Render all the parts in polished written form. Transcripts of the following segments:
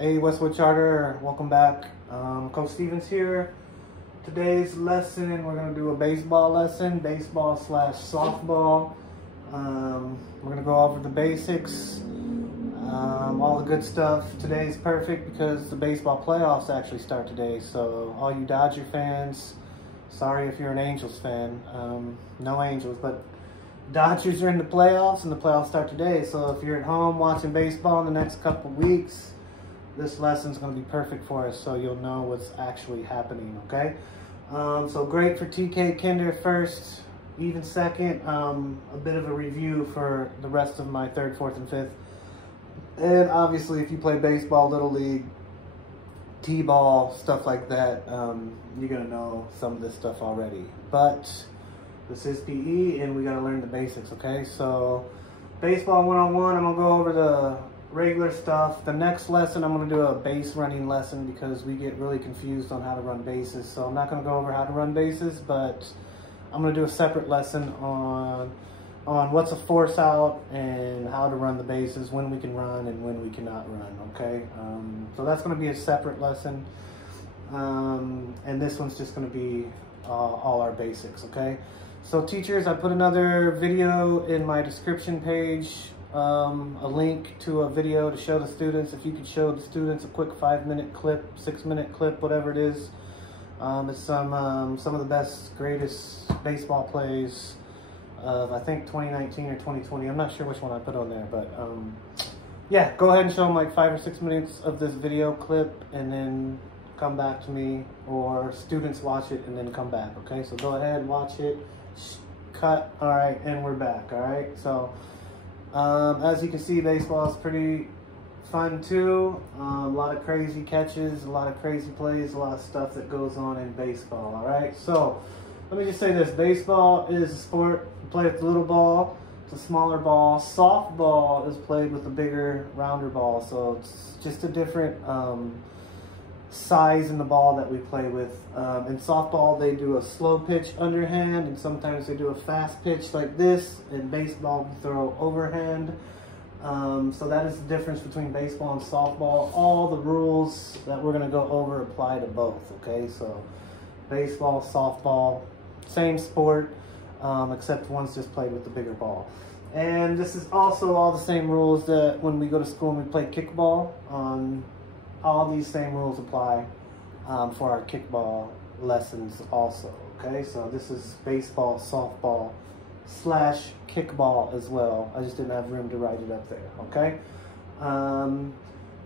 Hey, Westwood Charter, welcome back. Coach Stevens here. Today's lesson, we're going to do a baseball lesson, baseball / softball. We're going to go over the basics, all the good stuff. Today's perfect because the baseball playoffs actually start today. So all you Dodger fans, sorry if you're an Angels fan, no Angels, but Dodgers are in the playoffs and the playoffs start today. So if you're at home watching baseball in the next couple weeks, this lesson's going to be perfect for us, so you'll know what's actually happening, okay? So great for TK Kinder first, even second. A bit of a review for the rest of my third, fourth, and fifth. And obviously, if you play baseball, Little League, T-ball, stuff like that, you're going to know some of this stuff already. But this is PE, and we got to learn the basics, okay? So baseball 101, I'm going to go over the regular stuff. The next lesson, I'm going to do a base running lesson because we get really confused on how to run bases. So I'm not going to go over how to run bases, but I'm going to do a separate lesson on what's a force out and how to run the bases, when we can run and when we cannot run, okay? So that's going to be a separate lesson. And this one's just going to be all our basics, okay? So teachers, I put another video in my description page, a link to a video to show the students. If you could show the students a quick 5-minute clip, 6-minute clip, whatever it is. It's some of the best, greatest baseball plays of, I think, 2019 or 2020. I'm not sure which one I put on there, but yeah, go ahead and show them like 5 or 6 minutes of this video clip and then come back to me, or students watch it and then come back, okay? So go ahead, watch it, cut, all right, and we're back, all right? So as you can see, baseball is pretty fun too. A lot of crazy catches, a lot of crazy plays, a lot of stuff that goes on in baseball, all right? So let me just say this. Baseball is a sport. You play with the little ball. It's a smaller ball. Softball is played with a bigger, rounder ball. So it's just a different size in the ball that we play with. In softball, they do a slow pitch underhand, and sometimes they do a fast pitch like this. In baseball, we throw overhand. So that is the difference between baseball and softball. All the rules that we're going to go over apply to both, okay? So baseball, softball, same sport, except one's just played with the bigger ball. And this is also all the same rules that when we go to school and we play kickball. All these same rules apply for our kickball lessons also, okay? So this is baseball, softball / kickball as well. I just didn't have room to write it up there, okay?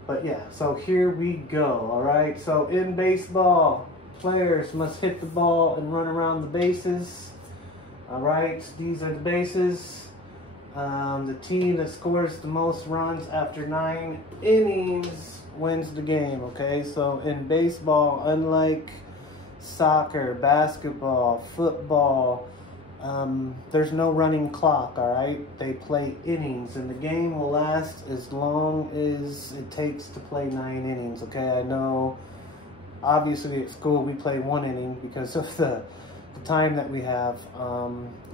But yeah, so here we go, all right? So in baseball, players must hit the ball and run around the bases, all right? These are the bases. The team that scores the most runs after 9 innings wins the game, okay? So in baseball, unlike soccer, basketball, football, there's no running clock, all right? They play innings, and the game will last as long as it takes to play 9 innings, okay? I know, obviously at school we play 1 inning because of the time that we have.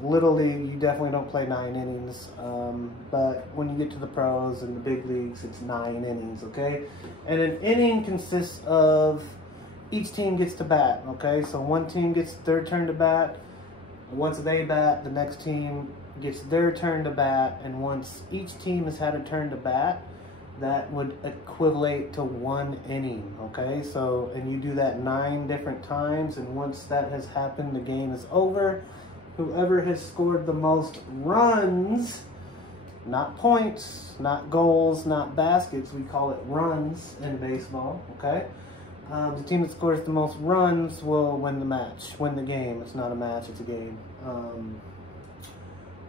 Little League, you definitely don't play 9 innings, but when you get to the pros and the big leagues, it's 9 innings, okay? And an inning consists of, each team gets to bat, okay? So one team gets their turn to bat. Once they bat, the next team gets their turn to bat, and once each team has had a turn to bat, that would equivalent to 1 inning, okay? So, and you do that 9 different times, and once that has happened, the game is over. Whoever has scored the most runs, not points, not goals, not baskets, we call it runs in baseball, okay? The team that scores the most runs will win the match, win the game. It's not a match, it's a game.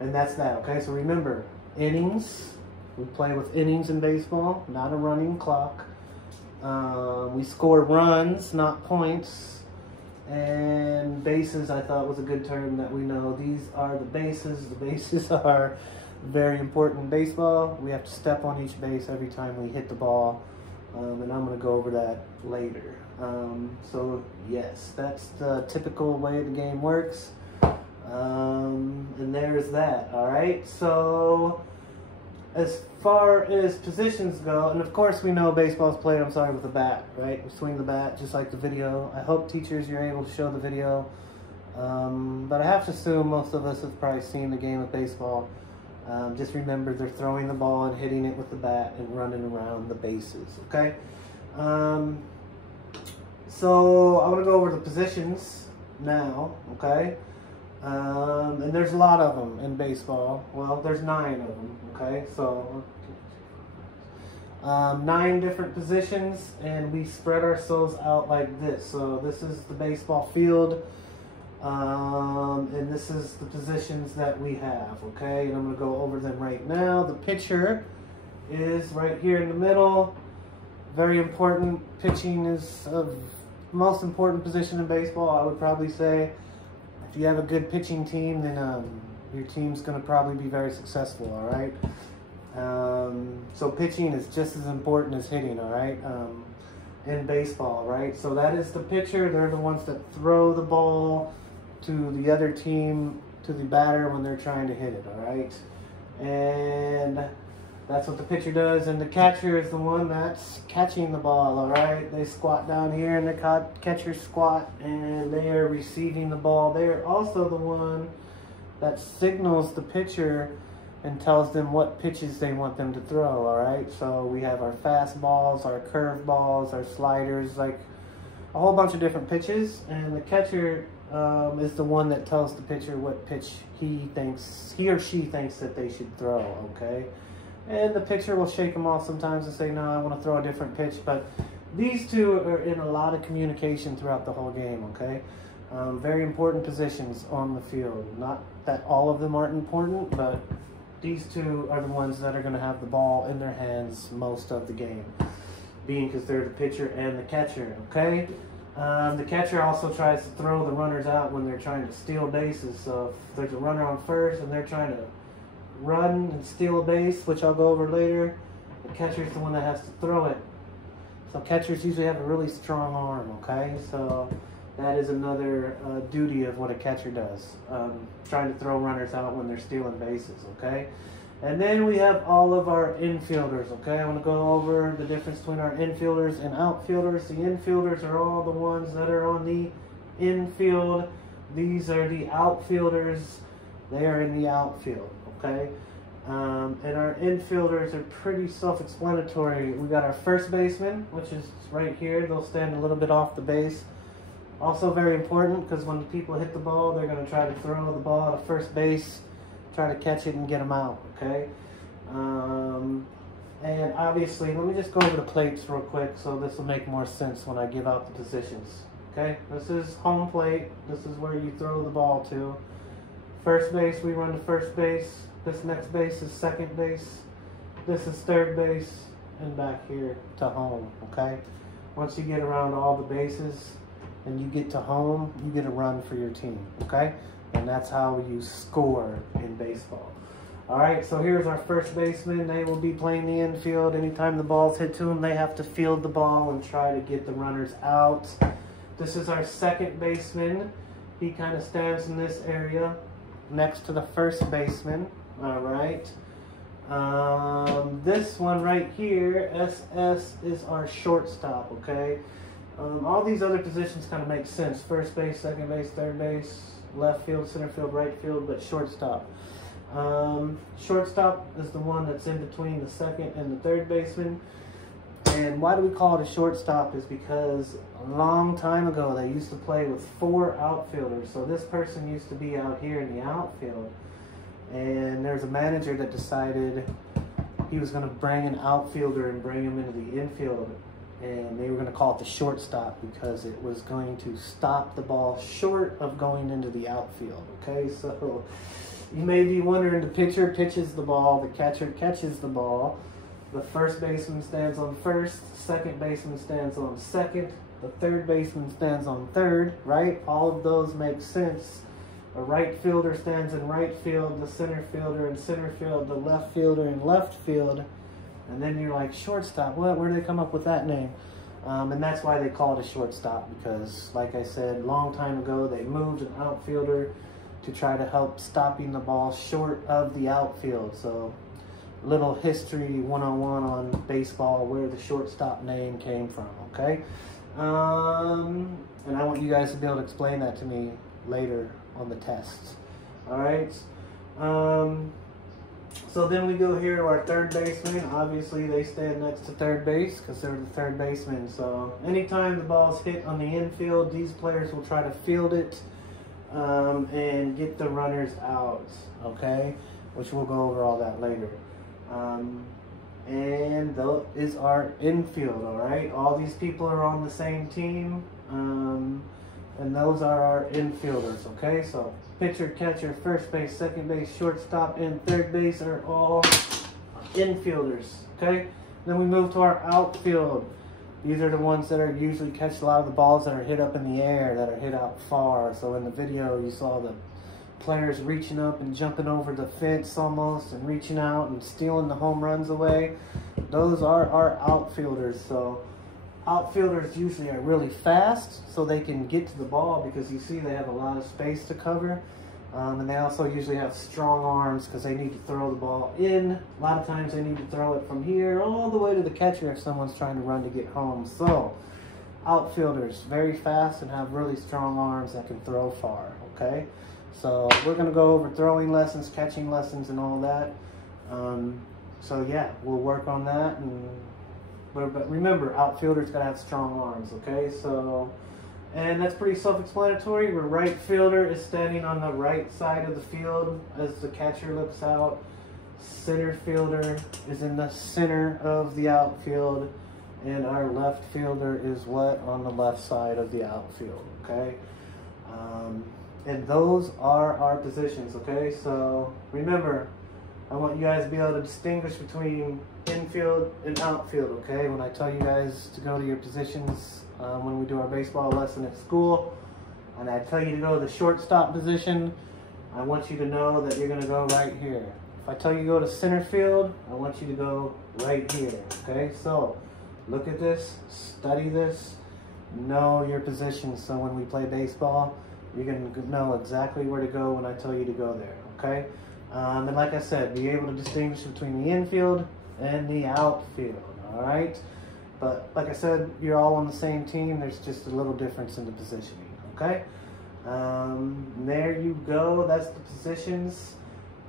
And that's that, okay? So remember, innings. We play with innings in baseball, not a running clock. We score runs, not points. And bases, I thought, was a good term that we know. These are the bases. The bases are very important in baseball. We have to step on each base every time we hit the ball. And I'm going to go over that later. So, yes, that's the typical way the game works. And there's that, all right? So As far as positions go, and of course we know baseball's played, with a bat, right? We swing the bat just like the video. I hope teachers you're able to show the video. But I have to assume most of us have probably seen the game of baseball. Just remember they're throwing the ball and hitting it with the bat and running around the bases, okay? So I want to go over the positions now, okay? And there's a lot of them in baseball. Well, there's 9 of them, okay? So 9 different positions, and we spread ourselves out like this. So this is the baseball field, and this is the positions that we have, okay? And I'm going to go over them right now. The pitcher is right here in the middle. Very important. Pitching is the most important position in baseball, I would probably say. If you have a good pitching team, then your team's going to probably be very successful, all right? So pitching is just as important as hitting, all right, in baseball, right? So that is the pitcher. They're the ones that throw the ball to the other team, to the batter when they're trying to hit it, all right? And that's what the pitcher does. And the catcher is the one that's catching the ball, all right? They squat down here, and the catchers squat, and they are receiving the ball. They are also the one that signals the pitcher and tells them what pitches they want them to throw, all right? So we have our fastballs, our curve balls, our sliders, like a whole bunch of different pitches. And the catcher is the one that tells the pitcher what pitch he or she thinks that they should throw, okay? And the pitcher will shake them off sometimes and say, no, I want to throw a different pitch. But these two are in a lot of communication throughout the whole game, okay? Very important positions on the field. Not that all of them aren't important, but these two are the ones that are going to have the ball in their hands most of the game, being because they're the pitcher and the catcher, okay? The catcher also tries to throw the runners out when they're trying to steal bases. So if there's a runner on first and they're trying to run and steal a base, which I'll go over later, the catcher is the one that has to throw it. So catchers usually have a really strong arm, okay? So that is another duty of what a catcher does, trying to throw runners out when they're stealing bases, okay? And then we have all of our infielders, okay? I want to go over the difference between our infielders and outfielders. The infielders are all the ones that are on the infield. These are the outfielders. They are in the outfield, okay? And our infielders are pretty self-explanatory. We got our first baseman, which is right here. They'll stand a little bit off the base. Also very important, because when people hit the ball, they're going to try to throw the ball to first base, try to catch it and get them out, okay? And obviously, let me just go over the plates real quick so this will make more sense when I give out the positions, okay? This is home plate. This is where you throw the ball to. First base, we run to first base. This next base is second base. This is third base, and back here to home, okay? Once you get around all the bases and you get to home, you get a run for your team, okay? And that's how you score in baseball. All right, so here's our first baseman. They will be playing the infield. Anytime the ball's hit to them, they have to field the ball and try to get the runners out. This is our second baseman. He kind of stands in this area next to the first baseman. All right. This one right here, SS, is our shortstop, okay? All these other positions kind of make sense. First base, second base, third base, left field, center field, right field, but shortstop. Shortstop is the one that's in between the second and the third baseman. And why do we call it a shortstop is because a long time ago they used to play with 4 outfielders. So this person used to be out here in the outfield. And there's a manager that decided he was going to bring an outfielder and bring him into the infield. And they were going to call it the shortstop because it was going to stop the ball short of going into the outfield. Okay, so you may be wondering, the pitcher pitches the ball, the catcher catches the ball, the first baseman stands on first, the second baseman stands on second, the third baseman stands on third, right? All of those make sense. A right fielder stands in right field, the center fielder in center field, the left fielder in left field. And then you're like, shortstop, what? Where did they come up with that name? And that's why they call it a shortstop, because, like I said, a long time ago, they moved an outfielder to try to help stopping the ball short of the outfield. So little history 101 on baseball, where the shortstop name came from, okay? And I want you guys to be able to explain that to me later on the tests. All right. So then we go here to our third baseman. Obviously, they stand next to third base because they're the third baseman. So anytime the ball's hit on the infield, these players will try to field it and get the runners out, okay? Which we'll go over all that later. And that is our infield, all right? All these people are on the same team, and those are our infielders, okay? So pitcher, catcher, first base, second base, shortstop, and third base are all infielders, okay? Then we move to our outfield. These are the ones that are usually catch a lot of the balls that are hit up in the air, that are hit out far. So in the video, you saw the players reaching up and jumping over the fence almost and reaching out and stealing the home runs away. Those are our outfielders. So outfielders usually are really fast so they can get to the ball because you see they have a lot of space to cover. And they also usually have strong arms because they need to throw the ball in. A lot of times they need to throw it from here all the way to the catcher if someone's trying to run to get home. So outfielders, very fast and have really strong arms that can throw far, okay? So we're going to go over throwing lessons, catching lessons, and all that. So yeah, we'll work on that. But remember, outfielders got to have strong arms, okay? So, and that's pretty self-explanatory. Our right fielder is standing on the right side of the field as the catcher looks out. Center fielder is in the center of the outfield. And our left fielder is what? On the left side of the outfield, okay? And those are our positions, okay? So remember, I want you guys to be able to distinguish between infield and outfield, okay? When I tell you guys to go to your positions when we do our baseball lesson at school, and I tell you to go to the shortstop position, I want you to know that you're going to go right here. If I tell you to go to center field, I want you to go right here, okay? So look at this, study this, know your position, so when we play baseball, you're going to know exactly where to go when I tell you to go there, okay? And like I said, be able to distinguish between the infield and the outfield, all right? But like I said, you're all on the same team. There's just a little difference in the positioning, okay? There you go. That's the positions.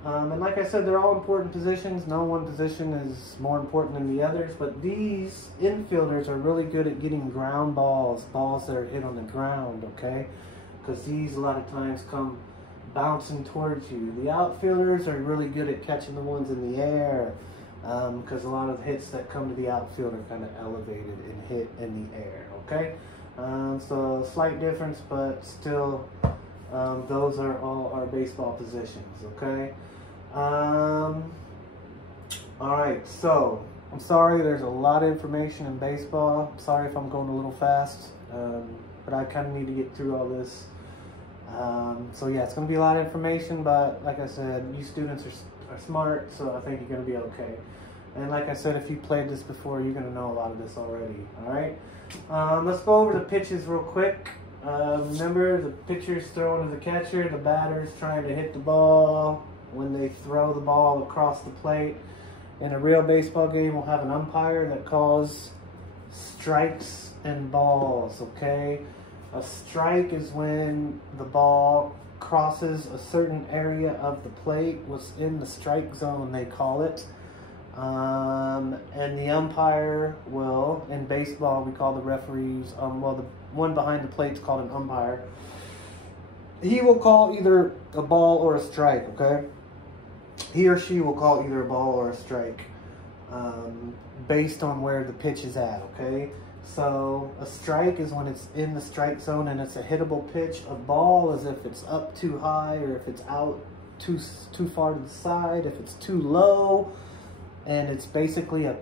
And like I said, they're all important positions. No one position is more important than the others. But these infielders are really good at getting ground balls, balls that are hit on the ground, okay? Because these a lot of times come bouncing towards you. The outfielders are really good at catching the ones in the air because a lot of the hits that come to the outfield are kind of elevated and hit in the air, okay? So slight difference, but still those are all our baseball positions, okay? All right, so I'm sorry there's a lot of information in baseball. I'm sorry if I'm going a little fast, but I kind of need to get through all this. So yeah, it's going to be a lot of information, but like I said, you students are smart, so I think you're going to be okay. And like I said, if you played this before, you're going to know a lot of this already, alright? Let's go over the pitches real quick. Remember, the pitcher's throwing to the catcher, the batter's trying to hit the ball when they throw the ball across the plate. In a real baseball game, we'll have an umpire that calls strikes and balls, okay? A strike is when the ball crosses a certain area of the plate. What's in the strike zone, they call it. And the umpire will, in baseball, we call the referees, well, the one behind the plate is called an umpire. He will call either a ball or a strike, okay? He or she will call either a ball or a strike based on where the pitch is at, okay? So a strike is when it's in the strike zone and it's a hittable pitch. A ball is if it's up too high or if it's out too far to the side, if it's too low, and it's basically a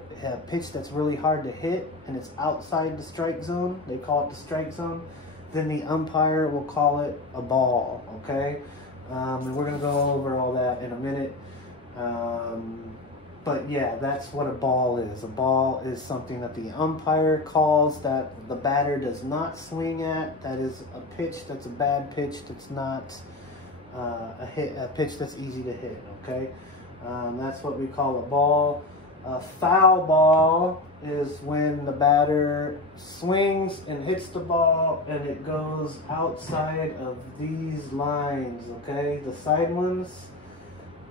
pitch that's really hard to hit and it's outside the strike zone, they call it the strike zone, then the umpire will call it a ball, okay? And we're going to go over all that in a minute. But yeah, that's what a ball is. A ball is something that the umpire calls that the batter does not swing at. That is a pitch that's a bad pitch, that's not a pitch that's easy to hit, okay? That's what we call a ball. A foul ball is when the batter swings and hits the ball and it goes outside of these lines, okay? The side ones,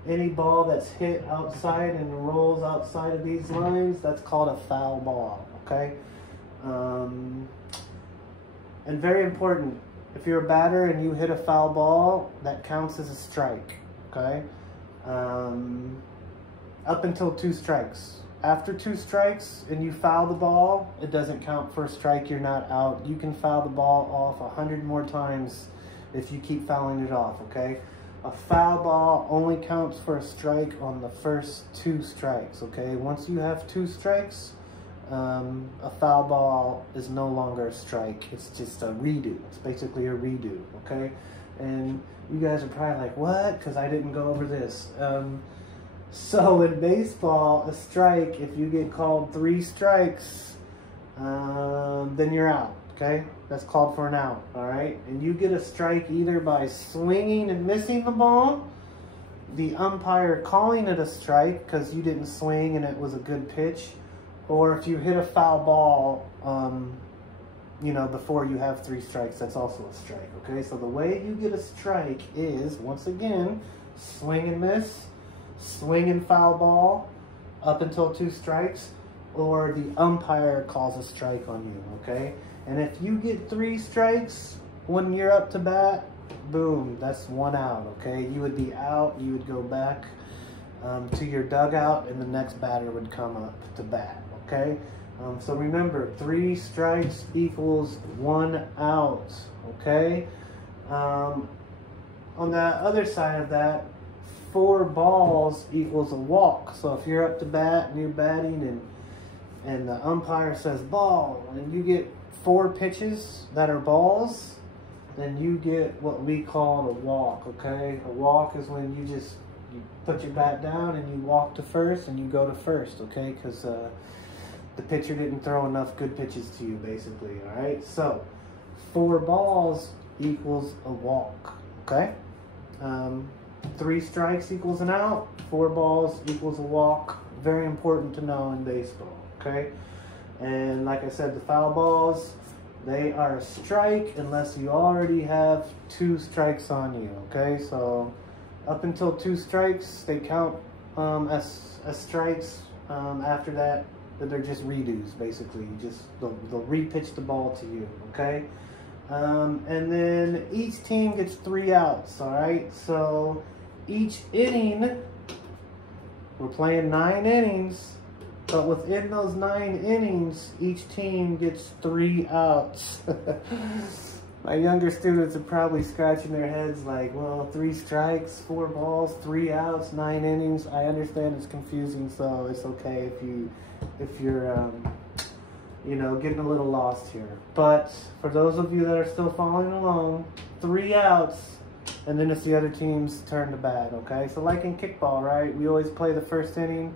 any ball that's hit outside and rolls outside of these lines, that's called a foul ball, okay? And very important, if you're a batter and you hit a foul ball, that counts as a strike, okay? Up until 2 strikes. After 2 strikes and you foul the ball, it doesn't count for a strike, you're not out. You can foul the ball off 100 more times if you keep fouling it off, okay? A foul ball only counts for a strike on the first 2 strikes, okay? Once you have 2 strikes, a foul ball is no longer a strike. It's just a redo. It's basically a redo, okay? And you guys are probably like, what? Because I didn't go over this. So in baseball, a strike, if you get called 3 strikes, then you're out, okay? That's called for an out, all right? And you get a strike either by swinging and missing the ball, the umpire calling it a strike because you didn't swing and it was a good pitch, or if you hit a foul ball, you know, before you have 3 strikes, that's also a strike, okay? So the way you get a strike is, once again, swing and miss, swing and foul ball up until 2 strikes, or the umpire calls a strike on you, okay? And if you get 3 strikes when you're up to bat, boom, that's 1 out, okay? You would be out, you would go back to your dugout, and the next batter would come up to bat, okay? So remember, 3 strikes equals 1 out, okay? On the other side of that, 4 balls equals a walk. So if you're up to bat and you're batting and the umpire says ball, and you get 4 pitches that are balls, then you get what we call a walk, okay? A walk is when you put your bat down and you walk to first and you go to first, okay? Because the pitcher didn't throw enough good pitches to you, basically, all right? So 4 balls equals a walk, okay? 3 strikes equals an out, 4 balls equals a walk. Very important to know in baseball, okay? And like I said, the foul balls, they are a strike unless you already have 2 strikes on you, okay? So up until 2 strikes, they count as strikes. After that, they're just redos, basically. They'll re-pitch the ball to you, okay? And then each team gets 3 outs, all right? So each inning, we're playing 9 innings, but within those 9 innings, each team gets 3 outs. My younger students are probably scratching their heads like, well, 3 strikes, 4 balls, 3 outs, 9 innings. I understand it's confusing, so it's okay if you're you know, getting a little lost here. But for those of you that are still following along, 3 outs, and then it's the other team's turn to bat, okay? So like in kickball, right? We always play the first inning,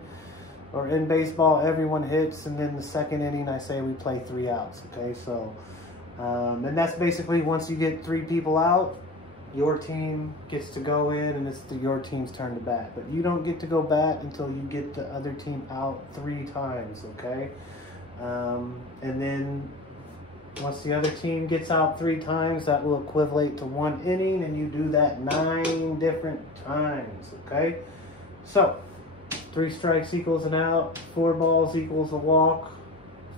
or in baseball, everyone hits, and then the second inning, I say we play 3 outs, okay? So, and that's basically once you get 3 people out, your team gets to go in, and it's your team's turn to bat. But you don't get to go bat until you get the other team out 3 times, okay? And then once the other team gets out 3 times, that will equivalent to 1 inning, and you do that 9 different times, okay? So 3 strikes equals an out, 4 balls equals a walk,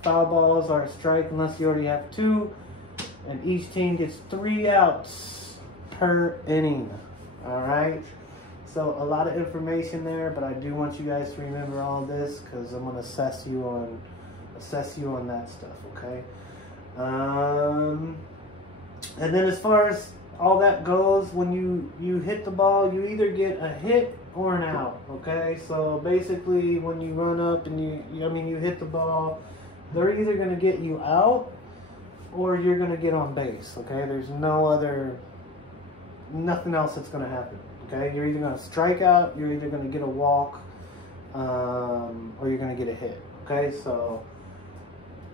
foul balls are a strike unless you already have 2, and each team gets 3 outs per inning, all right? So a lot of information there, but I do want you guys to remember all of this because I'm going to assess you on that stuff, okay? And then as far as all that goes, when you hit the ball, you either get a hit or an out, okay? So basically when you run up and you hit the ball, they're either going to get you out or you're going to get on base, okay? There's nothing else that's going to happen, okay? You're either going to strike out, you're either going to get a walk, or you're going to get a hit, okay? So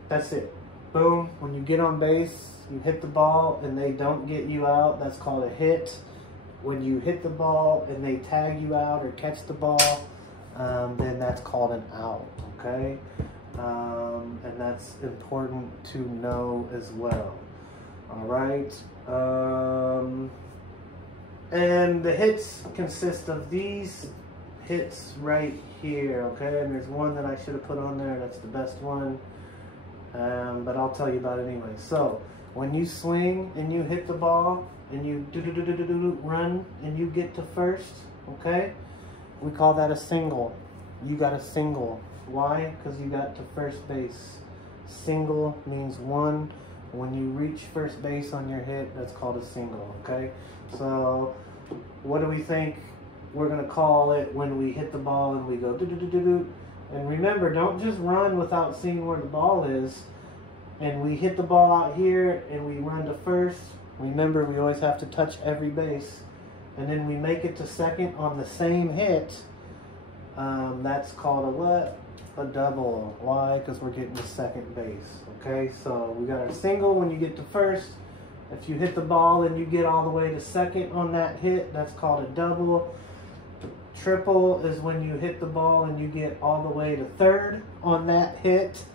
that's it. Boom. When you get on base, you hit the ball and they don't get you out, that's called a hit. When you hit the ball and they tag you out or catch the ball, then that's called an out, okay? And that's important to know as well. All right. And the hits consist of these hits right here, okay? And there's one that I should have put on there. That's the best one. But I'll tell you about it anyway. So when you swing and you hit the ball and you run and you get to first, okay? We call that a single. You got a single. Why? Because you got to first base. Single means one. When you reach first base on your hit, that's called a single, okay? So what do we think we're going to call it when we hit the ball and we go do-do-do-do-do? And remember, don't just run without seeing where the ball is. And we hit the ball out here and we run to first. Remember, we always have to touch every base. And then we make it to second on the same hit. That's called a what? A double. Why? Because we're getting to second base. Okay, so we got our single when you get to first. If you hit the ball and you get all the way to second on that hit, that's called a double. Triple is when you hit the ball and you get all the way to third on that hit.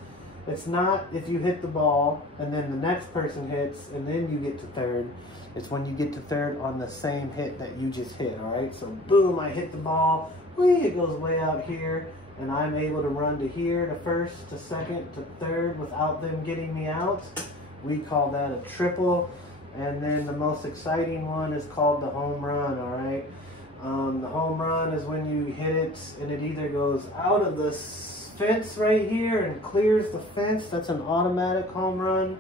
It's not if you hit the ball and then the next person hits and then you get to third. It's when you get to third on the same hit that you just hit, all right? So boom, I hit the ball, it goes way out here, and I'm able to run to here, to first, to second, to third without them getting me out. We call that a triple. And then the most exciting one is called the home run, all right? The home run is when you hit it and it either goes out of the fence right here and clears the fence. That's an automatic home run.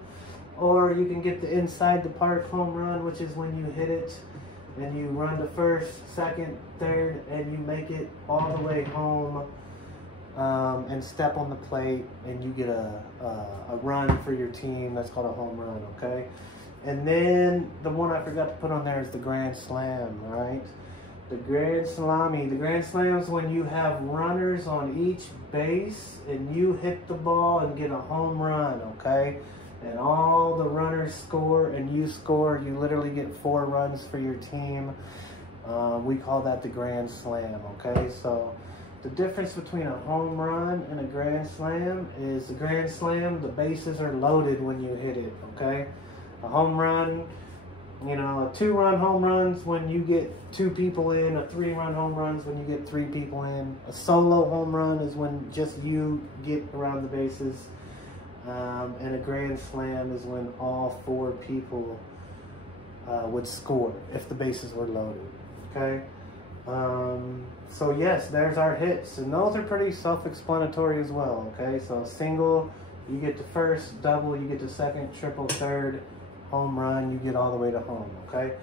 Or you can get the inside the park home run, which is when you hit it and you run to first, second, third, and you make it all the way home and step on the plate and you get a run for your team. That's called a home run, okay? And then the one I forgot to put on there is the grand slam, right? The grand salami. The grand slam is when you have runners on each base and you hit the ball and get a home run, okay? And all the runners score and you score. You literally get 4 runs for your team. We call that the grand slam, okay? So the difference between a home run and a grand slam is the grand slam, the bases are loaded when you hit it, okay? A home run, you know, a 2-run home runs when you get 2 people in, a 3-run home runs when you get 3 people in. A solo home run is when just you get around the bases. And a grand slam is when all 4 people would score if the bases were loaded, okay? So yes, there's our hits, and those are pretty self-explanatory as well, okay? So single, you get to first, double, you get to second, triple, third, home run, you get all the way to home, okay?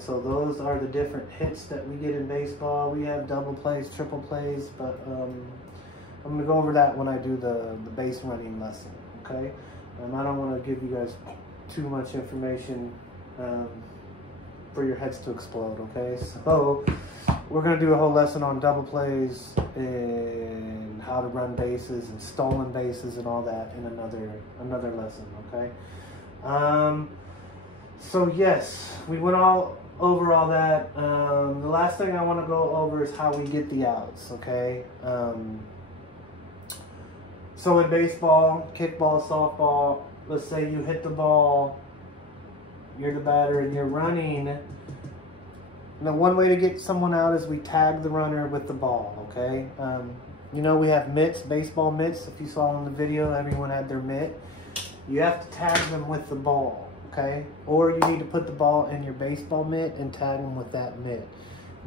So those are the different hits that we get in baseball. We have double plays, triple plays, but I'm going to go over that when I do the base running lesson, okay? I don't want to give you guys too much information for your heads to explode, okay? So we're going to do a whole lesson on double plays and how to run bases and stolen bases and all that in another lesson, okay? So yes, we went all over all that. The last thing I want to go over is how we get the outs, okay? So in baseball, kickball, softball, let's say you hit the ball, you're the batter and you're running. Now one way to get someone out is we tag the runner with the ball, okay? You know, we have mitts, baseball mitts. If you saw in the video, everyone had their mitt. You have to tag them with the ball, okay? Or you need to put the ball in your baseball mitt and tag them with that mitt.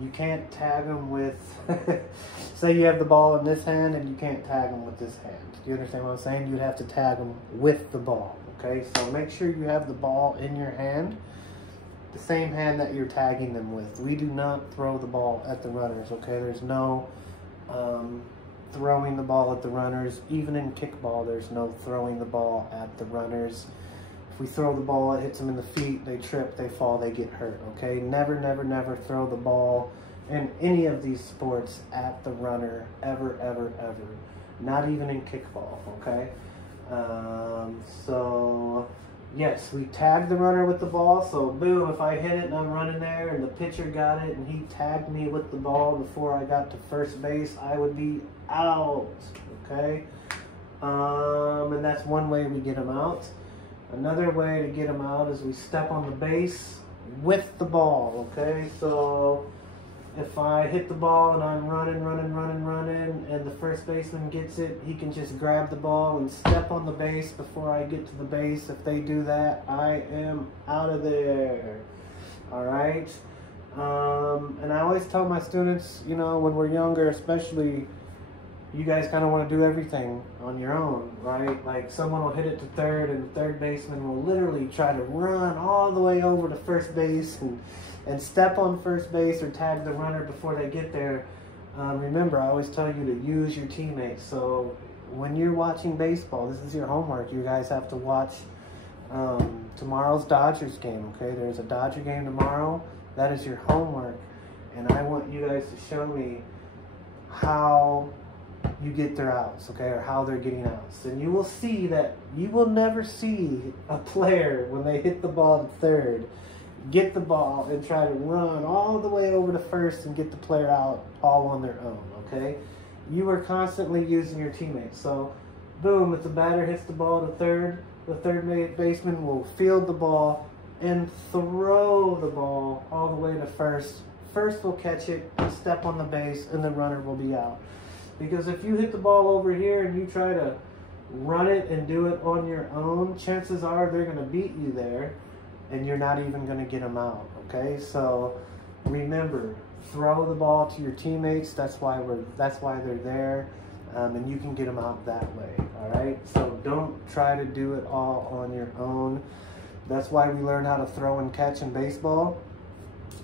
You can't tag them with, say you have the ball in this hand and you can't tag them with this hand. Do you understand what I'm saying? You'd have to tag them with the ball, okay? So make sure you have the ball in your hand, the same hand that you're tagging them with. We do not throw the ball at the runners, okay? There's no throwing the ball at the runners. Even in kickball, there's no throwing the ball at the runners. If we throw the ball, it hits them in the feet, they trip, they fall, they get hurt, okay? Never, never, never throw the ball in any of these sports at the runner, ever, ever, ever. Not even in kickball, okay? So yes, we tagged the runner with the ball. So boom, if I hit it and I'm running there and the pitcher got it and he tagged me with the ball before I got to first base, I would be out. Okay, and that's one way we get them out. Another way to get them out is we step on the base with the ball. Okay, so if I hit the ball and I'm running, and the first baseman gets it, he can just grab the ball and step on the base before I get to the base. If they do that, I am out of there. All right. And I always tell my students, you know, when we're younger, especially, you guys kind of want to do everything on your own, right? Like someone will hit it to third and the third baseman will literally try to run all the way over to first base and step on first base or tag the runner before they get there. Remember, I always tell you to use your teammates. So when you're watching baseball, this is your homework. You guys have to watch tomorrow's Dodgers game, okay? There's a Dodger game tomorrow. That is your homework. And I want you guys to show me how you get their outs, okay, or how they're getting outs. And you will see that you will never see a player when they hit the ball to third get the ball and try to run all the way over to first and get the player out all on their own, okay? You are constantly using your teammates. So, boom, if the batter hits the ball to third, the third baseman will field the ball and throw the ball all the way to first. First will catch it, step on the base, and the runner will be out. Because if you hit the ball over here and you try to run it and do it on your own, chances are they're going to beat you there and you're not even going to get them out, okay? So remember, throw the ball to your teammates. That's why they're there, and you can get them out that way, all right? So don't try to do it all on your own. That's why we learn how to throw and catch in baseball.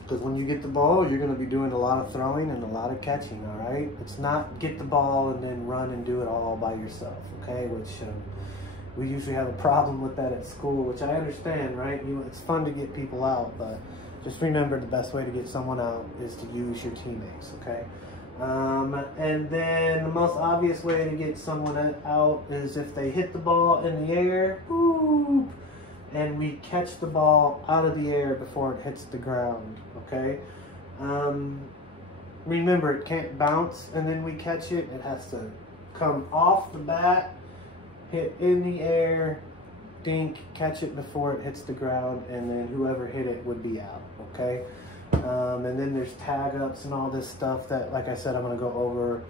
Because when you get the ball, you're going to be doing a lot of throwing and a lot of catching, all right? It's not get the ball and then run and do it all by yourself, okay? Which we usually have a problem with that at school, which I understand, right? It's fun to get people out, but just remember the best way to get someone out is to use your teammates, okay? And then the most obvious way to get someone out is if they hit the ball in the air, whoop, and we catch the ball out of the air before it hits the ground, okay? Remember, it can't bounce and then we catch it. It has to come off the bat, hit in the air, dink, catch it before it hits the ground, and then whoever hit it would be out, okay? And then there's tag-ups and all this stuff that, like I said, I'm going to go over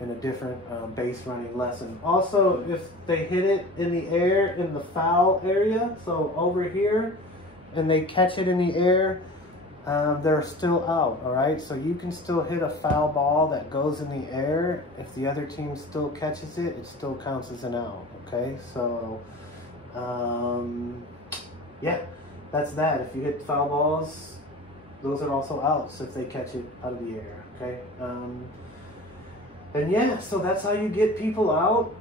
in a different base running lesson. Also, if they hit it in the air in the foul area, so over here, and they catch it in the air, they're still out, all right? So you can still hit a foul ball that goes in the air. If the other team still catches it, it still counts as an out, okay? So, yeah, that's that. If you hit foul balls, those are also outs if they catch it out of the air, okay? And yeah, so that's how you get people out.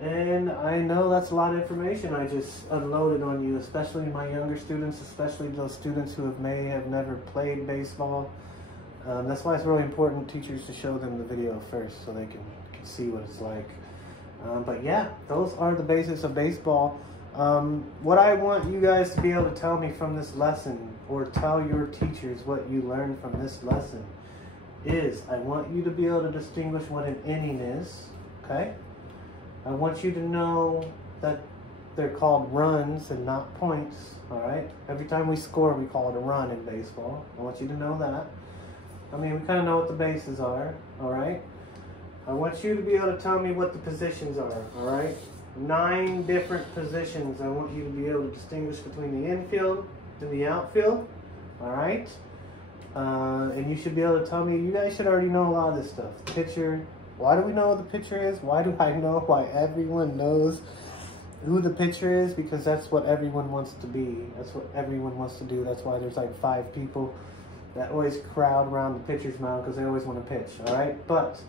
And I know that's a lot of information I just unloaded on you, especially my younger students, especially those students who may have never played baseball. That's why it's really important teachers to show them the video first so they can see what it's like. But yeah, those are the basics of baseball. What I want you guys to be able to tell me from this lesson, or tell your teachers what you learned from this lesson, is I want you to be able to distinguish what an inning is, okay? I want you to know that they're called runs and not points, all right? Every time we score, we call it a run in baseball. I want you to know that. I mean, we kind of know what the bases are, all right? I want you to be able to tell me what the positions are, all right? 9 different positions. I want you to be able to distinguish between the infield and the outfield, all right? And you should be able to tell me, you guys should already know a lot of this stuff. Pitcher, why do we know what the pitcher is? Why do I know why everyone knows who the pitcher is? Because that's what everyone wants to be. That's what everyone wants to do. That's why there's like 5 people that always crowd around the pitcher's mound because they always want to pitch, all right? But,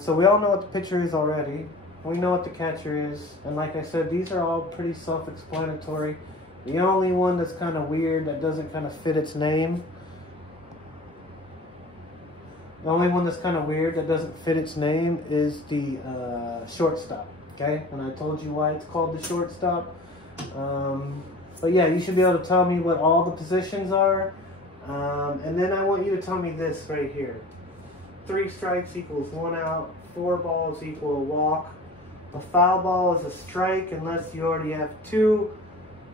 so we all know what the pitcher is already. We know what the catcher is. And like I said, these are all pretty self-explanatory. The only one that's kind of weird, that doesn't kind of fit its name, the only one that's kind of weird that doesn't fit its name is the shortstop. Okay, and I told you why it's called the shortstop. But yeah, you should be able to tell me what all the positions are. And then I want you to tell me this right here. 3 strikes equals 1 out. 4 balls equal a walk. A foul ball is a strike unless you already have 2.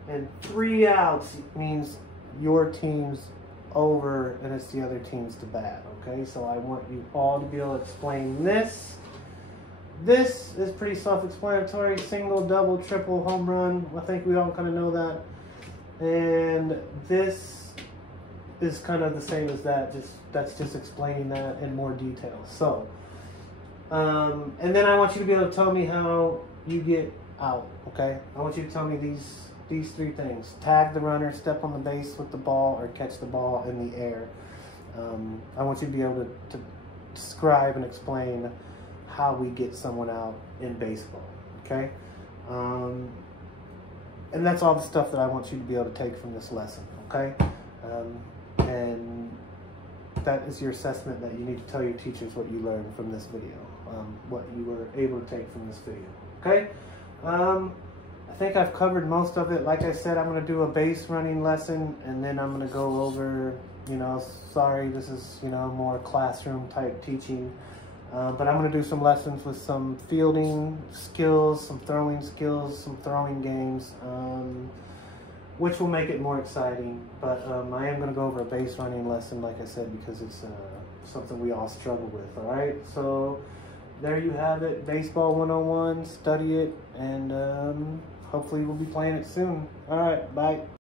And 3 outs means your team's over and it's the other team's to bat. Okay, so I want you all to be able to explain this. This is pretty self-explanatory. Single, double, triple, home run. I think we all kind of know that. And this is kind of the same as that. That's just explaining that in more detail. So, and then I want you to be able to tell me how you get out. Okay, I want you to tell me these 3 things: tag the runner, step on the base with the ball, or catch the ball in the air. I want you to be able to describe and explain how we get someone out in baseball, okay? And that's all the stuff that I want you to be able to take from this lesson, okay? And that is your assessment that you need to tell your teachers what you learned from this video, what you were able to take from this video, okay? I think I've covered most of it. Like I said, I'm going to do a base running lesson, and then I'm going to go over, sorry, this is, more classroom type teaching. But I'm going to do some lessons with some fielding skills, some throwing skills, some throwing games, which will make it more exciting. But I am going to go over a base running lesson, like I said, because it's something we all struggle with, all right? So there you have it, Baseball 101, study it, and hopefully we'll be playing it soon. All right, bye.